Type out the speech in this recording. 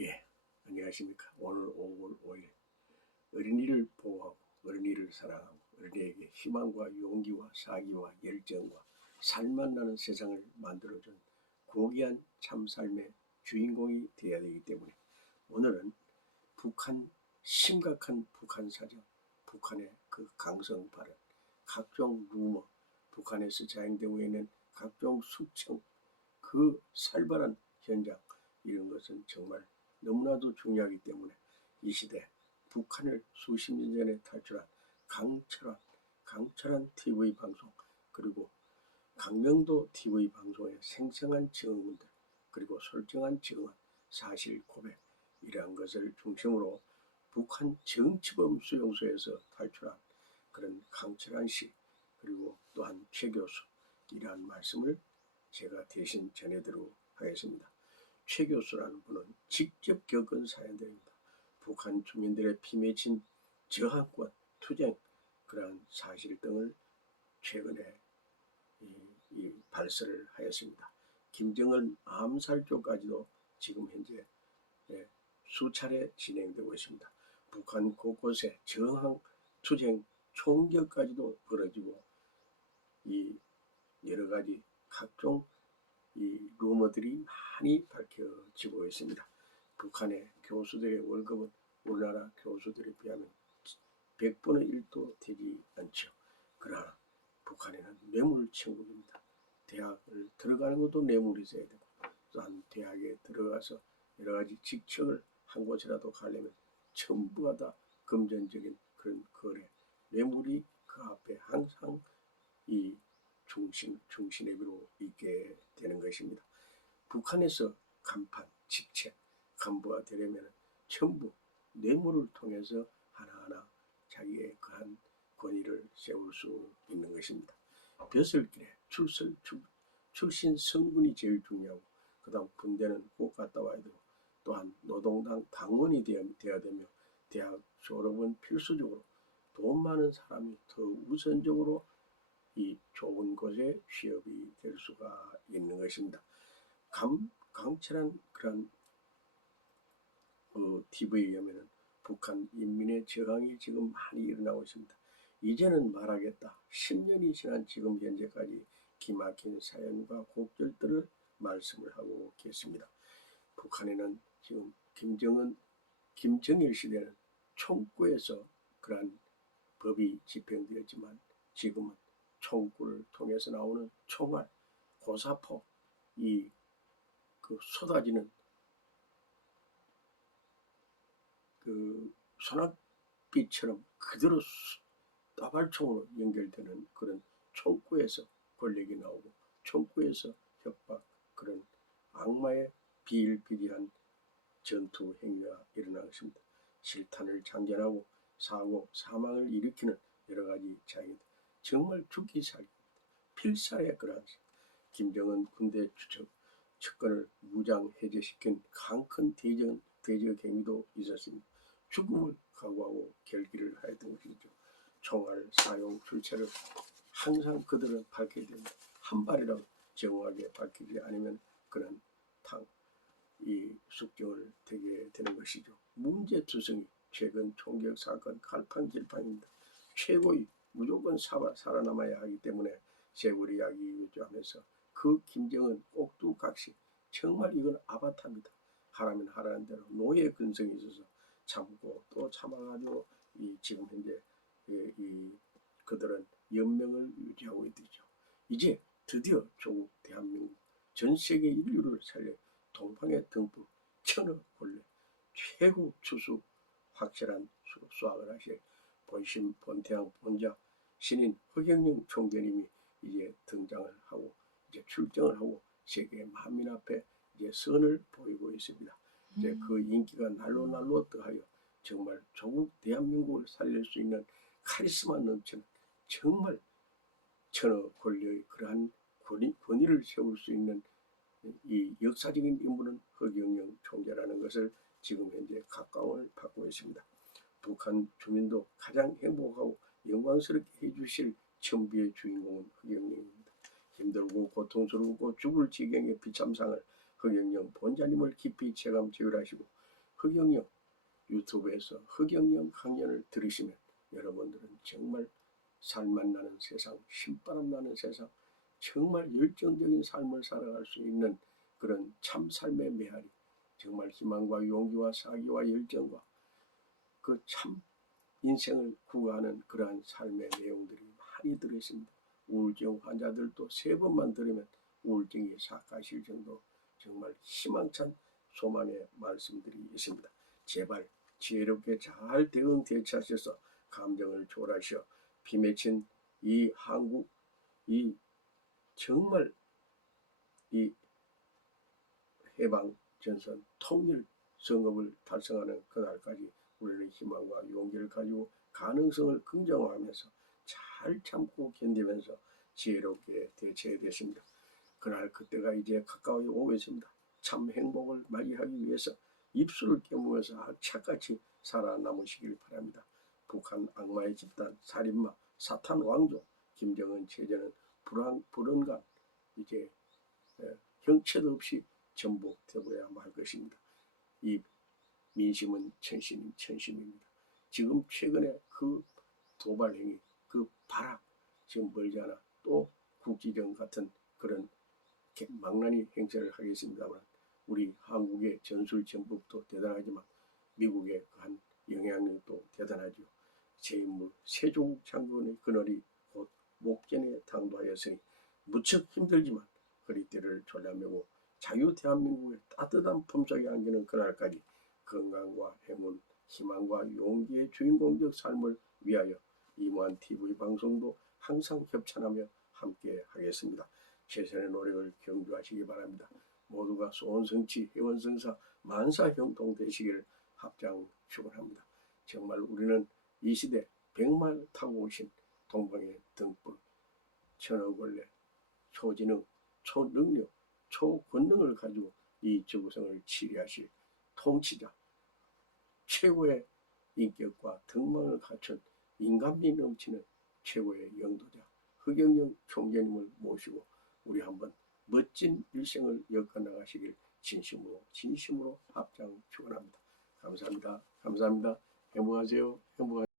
예, 안녕하십니까. 오늘 5월 5일 어린이를 보호하고 어린이를 사랑하고 어린이에게 희망과 용기와 사기와 열정과 살만 나는 세상을 만들어준 고귀한 참삶의 주인공이 되어야 되기 때문에 오늘은 북한 심각한 북한 사정, 북한의 그 강성 발언, 각종 루머, 북한에서 자행되고 있는 각종 숙청, 그 살벌한 현장 이런 것은 정말 너무나도 중요하기 때문에 이 시대 북한을 수십 년 전에 탈출한 강철한 강철한 TV 방송 그리고 강명도 TV 방송의 생생한 증언들 그리고 솔직한 증언 사실 고백 이러한 것을 중심으로 북한 정치범 수용소에서 탈출한 그런 강철한 씨 그리고 또한 최 교수 이러한 말씀을 제가 대신 전해드리고 하겠습니다. 최 교수라는 분은 직접 겪은 사연들입니다. 북한 주민들의 피 맺힌 저항권, 투쟁 그러한 사실 등을 최근에 이, 이 발설을 하였습니다. 김정은 암살 쪽까지도 지금 현재 예, 수차례 진행되고 있습니다. 북한 곳곳에 저항, 투쟁, 총격까지도 벌어지고 이 여러 가지 각종 이 루머들이 많이 밝혀지고 있습니다. 북한의 교수들의 월급은 우리나라 교수들에 비하면 100분의 1도 되지 않죠. 그러나 북한에는 뇌물 천국입니다. 대학을 들어가는 것도 뇌물이 있어야 되고 또한 대학에 들어가서 여러 가지 직책을 한 곳이라도 가려면 전부가 다 금전적인 그런 거래 뇌물이 그 앞에 항상 이 중심 중심에비로 있게 되는 것입니다. 북한에서 간판, 직책, 간부가 되려면 전부 뇌물을 통해서 하나하나 자기의 그한 권위를 세울 수 있는 것입니다. 벼슬길에 출설, 출, 출신 성분이 제일 중요하고 그 다음 군대는 꼭 갔다 와야 되고 또한 노동당 당원이 되어야 되며 대학 졸업은 필수적으로 돈 많은 사람이 더 우선적으로 이 좋은 곳에 취업이 될 수가 있는 것입니다. 감, 강철한 그런 어, TV에 의하면 북한 인민의 저항이 지금 많이 일어나고 있습니다. 이제는 말하겠다. 10년이 지난 지금 현재까지 기막힌 사연과 곡절들을 말씀을 하고 계십니다. 북한에는 지금 김정은, 김정일 시대는 총구에서 그러한 법이 집행되었지만 지금은 총구를 통해서 나오는 총알, 고사포, 이 그 쏟아지는 그 소낙비처럼 그대로 수- 따발총으로 연결되는 그런 총구에서 권력이 나오고 총구에서 협박 그런 악마의 비일비재한 전투 행위가 일어나고 있습니다. 실탄을 장전하고 사고 사망을 일으키는 여러 가지 자인 정말 죽기 살기 필사의 그런 김정은 군대 추적 측근을 무장 해제시킨 강큰 대전 대적 행위도 있었습니다. 죽음을 각오하고 결기를 하였던 것이죠. 총알 사용 출처를 항상 그들은 밝혀야 됩니다. 한 발이라도 정확하게 밝히지 않으면 그런 탕, 이 숙경을 되게 되는 것이죠. 문제투성이 최근 총격 사건 갈팡질팡입니다. 최고의 무조건 살아, 살아남아야 하기 때문에 세월이 약이 유조하면서 그 김정은 꼭두각시 정말 이건 아바타입니다. 하라면 하라는 대로 노예 근성이 있어서 참고 또 참아가지고 이 지금 현재 이, 이 그들은 연명을 유지하고 있죠. 이제 드디어 조국 대한민국 전 세계 인류를 살려 동방의 등불 천억 본래 최고 추수 확실한 수- 수확을 하실 본심 본태양 본자 신인 허경영 총재님이 이제 등장을 하고 이제 출정을 하고 세계 만민 앞에 이제 선을 보이고 있습니다. 이제 그 인기가 날로 날로 더하여 정말 조국 대한민국을 살릴 수 있는 카리스마 넘치는 정말 천어 권력의 그러한 권위, 권위를 세울 수 있는 이 역사적인 인물은 허경영 총재라는 것을 지금 현재 각광을 받고 있습니다. 북한 주민도 가장 행복하고 영광스럽게 해주실 천비의 주인공은 허경영입니다. 힘들고 고통스럽고 죽을 지경의 비참상을 허경영 본자님을 깊이 체감 지울하시고 허경영 유튜브에서 허경영 강연을 들으시면 여러분들은 정말 살맛 나는 세상, 신바람 나는 세상, 정말 열정적인 삶을 살아갈 수 있는 그런 참 삶의 메아리, 정말 희망과 용기와 사기와 열정과 그 참 인생을 구가하는 그러한 삶의 내용들이 많이 들어있습니다. 우울증 환자들도 세 번만 들으면 우울증이 삭가실 정도 정말 희망찬 소망의 말씀들이 있습니다. 제발 지혜롭게 잘 대응 대처하셔서 감정을 조절하셔 비맺힌 이 한국 이 정말 이 해방 전선 통일 성업을 달성하는 그날까지 우리는 희망과 용기를 가지고 가능성을 긍정하면서 잘 참고 견디면서 지혜롭게 대처해야 되십니다. 그날 그때가 이제 가까이 오고 있습니다. 참 행복을 맞이하기 위해서 입술을 깨무면서 악착같이 살아남으시길 바랍니다. 북한 악마의 집단 살인마 사탄 왕조 김정은 체제는 불안 불안감 이제 에, 형체도 없이 전복되어야 말 것입니다. 이 민심은 천심 천심입니다. 지금 최근에 그 도발 행위 그 발악 지금 멀지 않아 또 국기정 같은 그런 개- 망나니 행세를 하겠습니다만 우리 한국의 전술 전북도 대단하지만 미국의 그한 영향력도 대단하죠. 재임무 세조국 장군의 그날이 곧 목전에 당도하였으니 무척 힘들지만 허리띠를 졸라매고 자유 대한민국의 따뜻한 품속에 안기는 그날까지 건강과 행운, 희망과 용기의 주인공적 삶을 위하여 이무한 TV 방송도 항상 협찬하며 함께 하겠습니다. 최선의 노력을 경주하시기 바랍니다. 모두가 소원성취, 회원성사, 만사 형통 되시기를 합장 축원합니다. 정말 우리는 이 시대 백마를 타고 오신 동방의 등불, 천억원래, 초지능, 초능력, 초권능을 가지고 이 지구성을 치리하실 통치자, 최고의 인격과 등망을 갖춘 인간미 넘치는 최고의 영도자 흑영영 총재님을 모시고 우리 한번 멋진 일생을 엮어 나가시길 진심으로 진심으로 합장 축원합니다. 감사합니다. 감사합니다. 행복하세요. 행복하